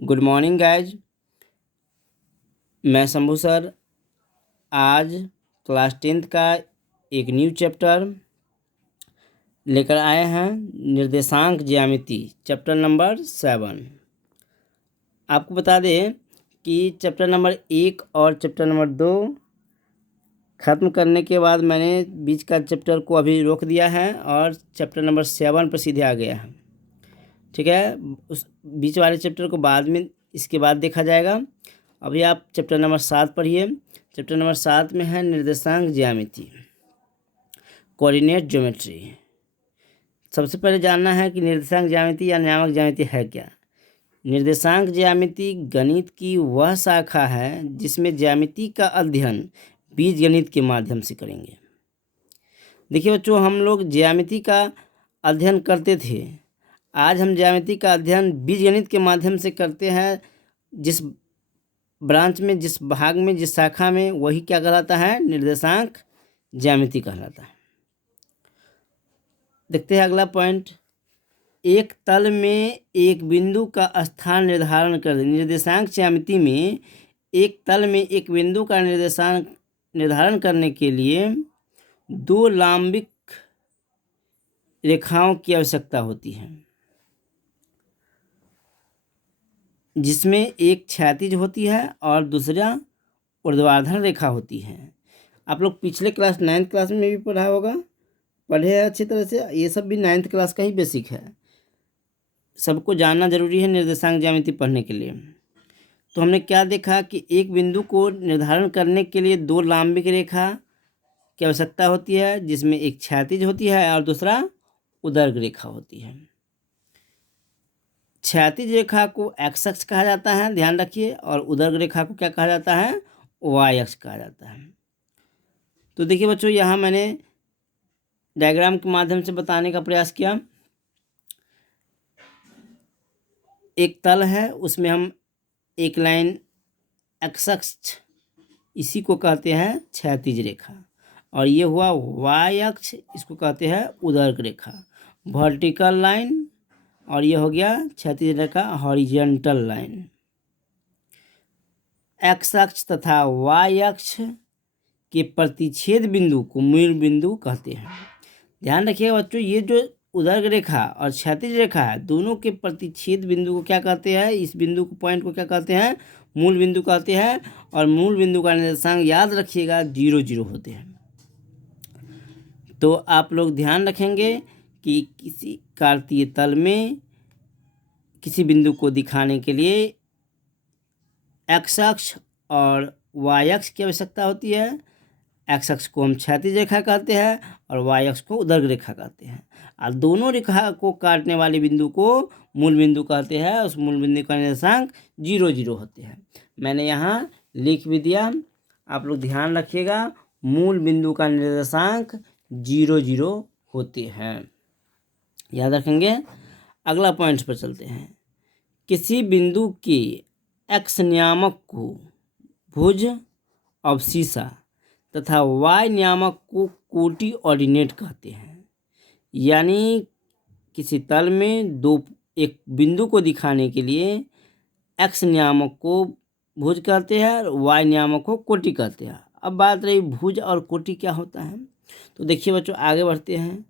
Good morning guys. मैं Shambhu sir आज class 10th का एक न्यू चैप्टर लेकर आए हैं। निर्देशांक ज्यामिति चैप्टर नंबर 7। आपको बता दें कि चैप्टर नंबर 1 और चैप्टर नंबर 2 ख़त्म करने के बाद मैंने बीच का चैप्टर को अभी रोक दिया है और चैप्टर नंबर 7 पर सीधे आ गया है। ठीक है, उस बीच वाले चैप्टर को बाद में इसके बाद देखा जाएगा। अभी आप चैप्टर नंबर 7 पढ़िए। चैप्टर नंबर 7 में है निर्देशांक ज्यामिति, कोऑर्डिनेट ज्योमेट्री। सबसे पहले जानना है कि निर्देशांक ज्यामिति या नियामक ज्यामिति है क्या। निर्देशांक ज्यामिति गणित की वह शाखा है जिसमें ज्यामिति का अध्ययन बीजगणित के माध्यम से करेंगे। देखिए बच्चों, हम लोग ज्यामिति का अध्ययन करते थे, आज हम ज्यामिति का अध्ययन बीजगणित के माध्यम से करते हैं। जिस ब्रांच में, जिस भाग में, जिस शाखा में, वही क्या कहलाता है, निर्देशांक ज्यामिति कहलाता है। देखते हैं अगला पॉइंट। एक तल में एक बिंदु का स्थान निर्धारण कर दे। निर्देशांक ज्यामिति में एक तल में एक बिंदु का निर्देशांक निर्धारण करने के लिए दो लंबिक रेखाओं की आवश्यकता होती है, जिसमें एक क्षैतिज होती है और दूसरा ऊर्ध्वाधर रेखा होती है। आप लोग पिछले क्लास 9th क्लास में भी पढ़ा होगा, पढ़े हैं अच्छी तरह से। ये सब भी 9th क्लास का ही बेसिक है, सबको जानना जरूरी है निर्देशांक ज्यामिति पढ़ने के लिए। तो हमने क्या देखा कि एक बिंदु को निर्धारण करने के लिए दो लंबिक रेखा की आवश्यकता होती है, जिसमें एक क्षैतिज होती है और दूसरा ऊर्ध्वाधर रेखा होती है। क्षैतिज रेखा को एक्स अक्ष कहा जाता है, ध्यान रखिए, और ऊर्ध्वाधर रेखा को क्या कहा जाता है, वाई अक्ष कहा जाता है। तो देखिए बच्चों, यहाँ मैंने डायग्राम के माध्यम से बताने का प्रयास किया। एक तल है, उसमें हम एक लाइन एक्स अक्ष, इसी को कहते हैं क्षैतिज रेखा, और ये हुआ वाई अक्ष, इसको कहते हैं ऊर्ध्वाधर रेखा, वर्टिकल लाइन, और ये हो गया क्षैतिज रेखा, हॉरिजॉन्टल लाइन। एक्स अक्ष तथा वाई अक्ष के प्रतिच्छेद बिंदु को मूल बिंदु कहते हैं। ध्यान रखिएगा बच्चों, ये जो ऊर्ध्वाधर रेखा और क्षैतिज रेखा है, दोनों के प्रतिच्छेद बिंदु को क्या कहते हैं, इस बिंदु को, पॉइंट को क्या कहते हैं, मूल बिंदु कहते हैं। और मूल बिंदु का निर्देशांक याद रखिएगा 0 0 होते हैं। तो आप लोग ध्यान रखेंगे कि किसी कार्तीय तल में किसी बिंदु को दिखाने के लिए एक्स अक्ष और वाई अक्ष की आवश्यकता होती है। एक्स अक्ष को हम क्षैतिज रेखा कहते हैं और वाई अक्ष को ऊर्ध्वाधर रेखा कहते हैं, और दोनों रेखा को काटने वाले बिंदु को मूल बिंदु कहते हैं। उस मूल बिंदु का निर्देशांक 0 0 होते हैं। मैंने यहाँ लिख भी दिया, आप लोग ध्यान रखिएगा, मूल बिंदु का निर्देशांक 0 0 होते हैं, याद रखेंगे। अगला पॉइंट पर चलते हैं। किसी बिंदु के एक्स नियामक को भुज अवशीषा तथा वाई नियामक को कोटि ऑर्डिनेट कहते हैं। यानी किसी तल में एक बिंदु को दिखाने के लिए एक्स नियामक को भुज कहते हैं और वाई नियामक को कोटि कहते हैं। अब बात रही भुज और कोटि क्या होता है, तो देखिए बच्चों, आगे बढ़ते हैं।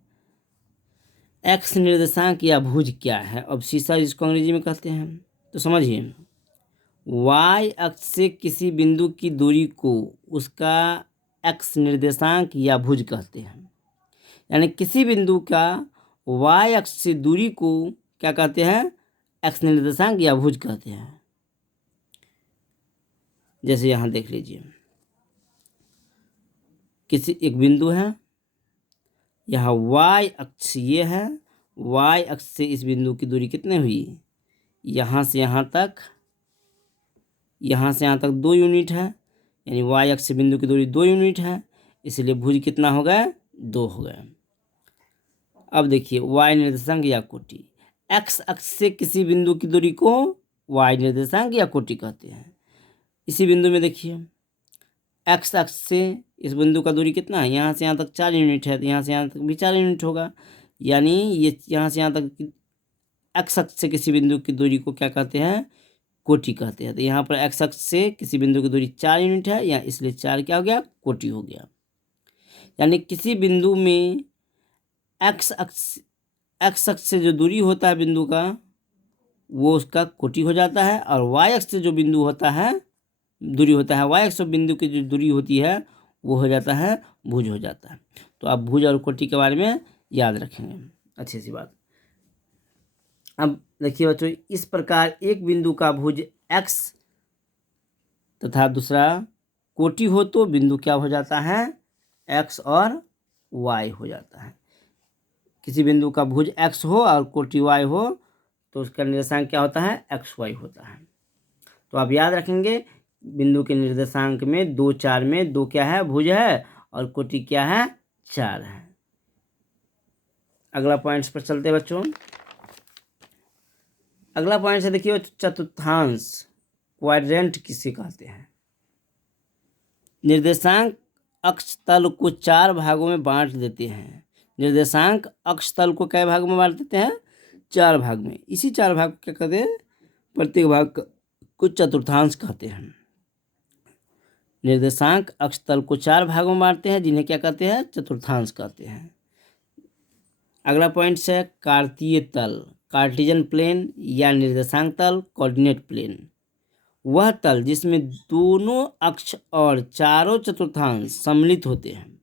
एक्स निर्देशांक या भुज क्या है, अवशीषा जिसको अंग्रेजी में कहते हैं। तो समझिए, वाई अक्ष से किसी बिंदु की दूरी को उसका एक्स निर्देशांक या भुज कहते हैं। यानी किसी बिंदु का वाई अक्ष से दूरी को क्या कहते हैं, एक्स निर्देशांक या भुज कहते हैं। जैसे यहाँ देख लीजिए, किसी एक बिंदु है, यहाँ वाई अक्ष ये है, वाई अक्ष से इस बिंदु की दूरी कितनी हुई, यहाँ से यहाँ तक, यहाँ से यहाँ तक 2 यूनिट है, यानी वाई अक्ष से बिंदु की दूरी 2 यूनिट है, इसलिए भुज कितना हो गया, 2 हो गया। अब देखिए वाई निर्देशांक या कोटि, एक्स अक्ष से किसी बिंदु की दूरी को वाई निर्देशांक या कोटि कहते हैं। इसी बिंदु में देखिए, एक्स अक्ष से इस बिंदु का दूरी कितना है, यहाँ से यहाँ तक 4 यूनिट है, तो यहाँ से यहाँ तक भी 4 यूनिट होगा। यानी ये यहाँ से यहाँ तक एक्स अक्ष से किसी बिंदु की दूरी को क्या कहते हैं, कोटि कहते हैं। तो यहाँ पर एक्स अक्ष से किसी बिंदु की दूरी 4 यूनिट है, या इसलिए 4 क्या हो गया, कोटि हो गया। यानी किसी बिंदु में एक्स अक्ष से जो दूरी होता है बिंदु का, वो उसका कोटि हो जाता है, और वाई अक्ष से जो बिंदु होता है, दूरी होता है, वाई अक्ष बिंदु की जो दूरी होती है वो हो जाता है भुज हो जाता है। तो आप भुज और कोटि के बारे में याद रखेंगे, अच्छी सी बात। अब देखिए बच्चों, इस प्रकार एक बिंदु का भुज एक्स तथा दूसरा कोटि हो तो बिंदु क्या हो जाता है, एक्स और वाई हो जाता है। किसी बिंदु का भुज एक्स हो और कोटि वाई हो तो उसका निर्देशांक क्या होता है, एक्स वाई होता है। तो आप याद रखेंगे, बिंदु के निर्देशांक में 2 4 में 2 क्या है, भुज है, और कोटि क्या है, 4 है। अगला पॉइंट्स पर चलते हैं बच्चों। अगला पॉइंट है, देखिए चतुर्थांश क्वाड्रेंट किसे कहते हैं। निर्देशांक अक्ष तल को 4 भागों में बांट देते हैं। निर्देशांक अक्ष तल को कई भागों में बांट देते हैं, 4 भाग में। इसी 4 भाग को क्या कहते हैं, प्रत्येक भाग को चतुर्थांश कहते हैं। निर्देशांक अक्ष तल को 4 भागों में बांटते हैं, जिन्हें क्या कहते हैं, चतुर्थांश कहते हैं। अगला पॉइंट है कार्तीय तल, कार्टेशियन प्लेन या निर्देशांक तल, कोऑर्डिनेट प्लेन। वह तल जिसमें दोनों अक्ष और चारों चतुर्थांश सम्मिलित होते हैं।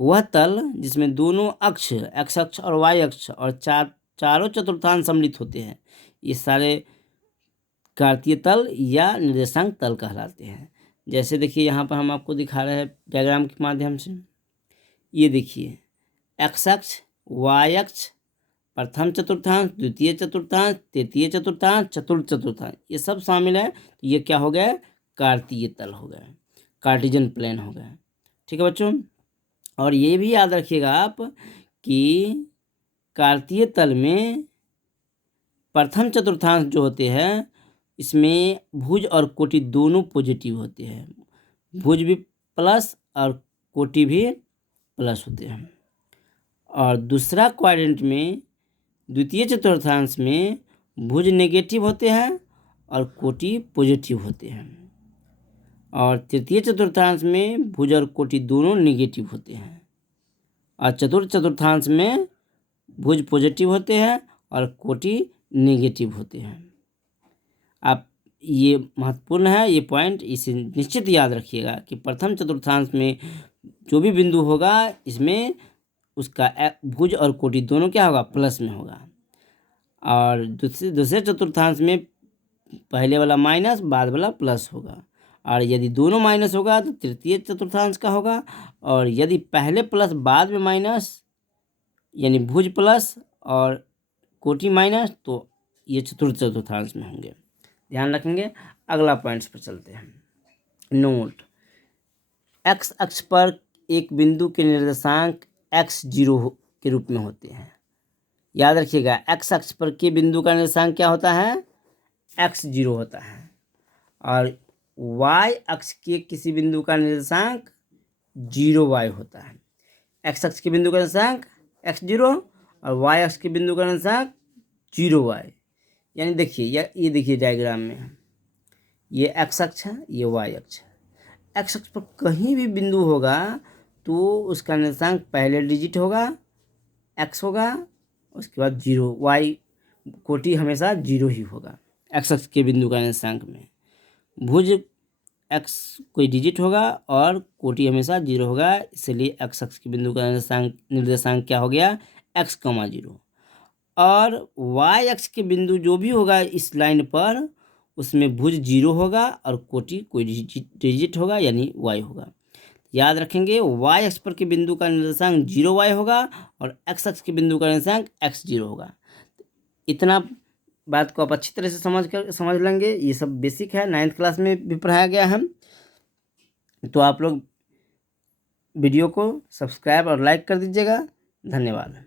वह तल जिसमें दोनों अक्ष, एक्स अक्ष और वाई अक्ष और चारों चतुर्थांश सम्मिलित होते हैं, ये सारे कार्तीय तल या निर्देशांक तल कहलाते हैं। जैसे देखिए यहाँ पर हम आपको दिखा रहे हैं डायग्राम के माध्यम से। ये देखिए, एक्स अक्ष, वाई अक्ष, प्रथम चतुर्थांश, द्वितीय चतुर्थांश, तृतीय चतुर्थांश, चतुर्थ चतुर्थांश, ये सब शामिल है। तो ये क्या हो गया, कार्तीय तल हो गया, कार्टेशियन प्लेन हो गया। ठीक है बच्चों, और ये भी याद रखिएगा आप कि कार्तीय तल में प्रथम चतुर्थांश जो होते हैं, इसमें भुज और कोटि दोनों पॉजिटिव होते हैं। भुज भी प्लस और कोटि भी प्लस होते हैं। और दूसरा क्वाड्रेंट में, द्वितीय चतुर्थांश में भुज नेगेटिव होते हैं और कोटि पॉजिटिव होते हैं। और तृतीय चतुर्थांश में भुज और कोटि दोनों नेगेटिव होते हैं। और चतुर्थ चतुर्थांश में भुज पॉजिटिव होते हैं और कोटि नेगेटिव होते हैं। आप ये महत्वपूर्ण है, ये पॉइंट इसे निश्चित याद रखिएगा कि प्रथम चतुर्थांश में जो भी बिंदु होगा, इसमें उसका भुज और कोटि दोनों क्या होगा, प्लस में होगा। और दूसरे चतुर्थांश में पहले वाला माइनस, बाद वाला प्लस होगा। और यदि दोनों माइनस होगा तो तृतीय चतुर्थांश का होगा। और यदि पहले प्लस बाद में माइनस, यानी भुज प्लस और कोटि माइनस, तो ये चतुर्थ चतुर्थांश में होंगे, ध्यान रखेंगे। अगला पॉइंट्स पर चलते हैं। नोट, एक्स अक्ष पर एक बिंदु के निर्देशांक x0 के रूप में होते हैं। याद रखिएगा, एक्स अक्ष पर के बिंदु का निर्देशांक क्या होता है, x0 होता है। और y अक्ष के किसी बिंदु का निर्देशांक 0y होता है। एक्स अक्ष के बिंदु का निर्देशांक x0 और y अक्ष के बिंदु का निर्देशांक 0y। यानी देखिए, ये देखिए डायग्राम में, ये x अक्ष है, ये y अक्ष है। एक्स अक्ष पर कहीं भी बिंदु होगा तो उसका निर्देशांक पहले डिजिट होगा, x होगा, उसके बाद 0, y कोटि हमेशा 0 ही होगा एक्स अक्ष के बिंदु का निर्देशांक में। भुज x कोई डिजिट होगा और कोटि हमेशा 0 होगा, इसलिए एक्स अक्ष के बिंदु का निर्देशांक क्या हो गया, x, 0। और y अक्ष के बिंदु जो भी होगा इस लाइन पर, उसमें भुज 0 होगा और कोटि कोई डिजिट होगा, यानी y होगा। याद रखेंगे, y अक्ष पर के बिंदु का निर्देशांक 0y होगा और x अक्ष के बिंदु का निर्देशांक x0 होगा। इतना बात को आप अच्छी तरह से समझ लेंगे। ये सब बेसिक है, 9th क्लास में भी पढ़ाया गया है। तो आप लोग वीडियो को सब्सक्राइब और लाइक कर दीजिएगा। धन्यवाद।